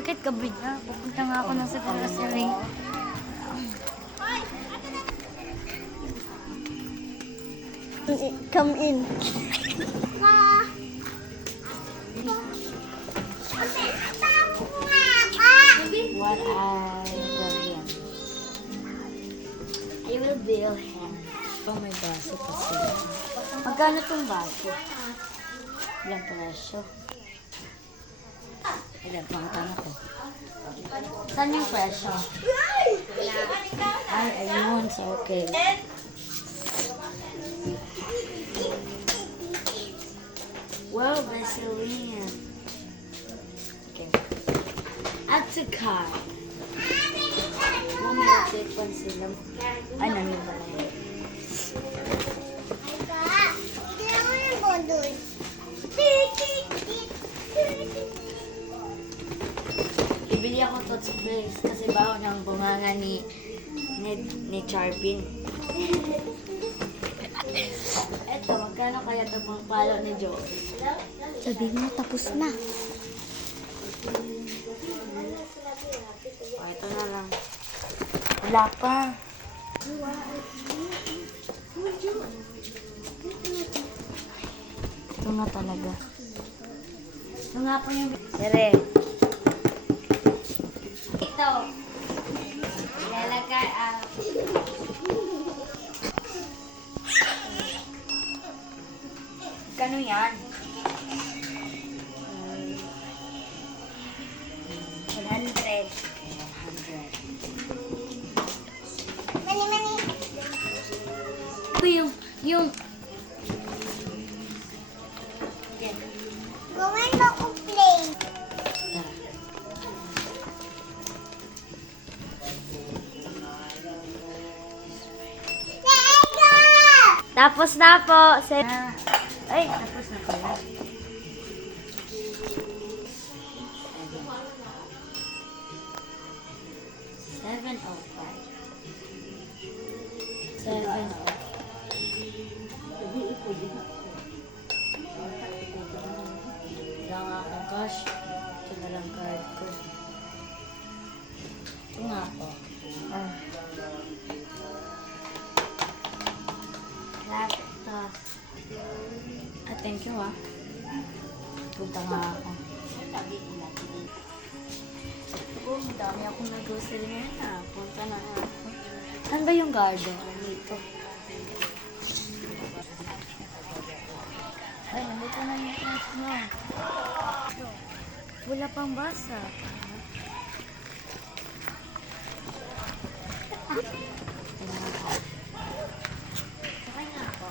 Bakit gabi na? Pupunta nga ako ng sa grocery. Come in. What I will I will bill him. Oh, may baso kasi. Magkano tong baso? Ilang presyo? Ilan pang tanong ko. Saan yung presyo? Ay, ayun. So, okay. Wow, Vaseline. Okay. Add to cart. Bumilagay pa sila. Ay, namin ba na yun? Bibili ako toothpaste kasi bago niyang bunganga ni Charpin. Eto, magkano kaya ito pang palo ni Joe? Sabi mo, tapos na. O, ito na lang. Wala pa. Ito nga talaga. Ito nga po yung... Sere. Ito. Ilalagay ang... Kano yan? 100. Ito yung... Okay. Gawin mo ko play. Tapos na po. Ay, tapos na pala. 7:05. Wala nga akong cash. Ito na lang card ko. Ito nga po. Laptop. Thank you Punta nga ako. Dami akong nag-grocery ngayon Punta na nga ako. Saan ba yung garden? Dito. Ay, nandito na yung cash mo. Wala pang basa. Okay na ako.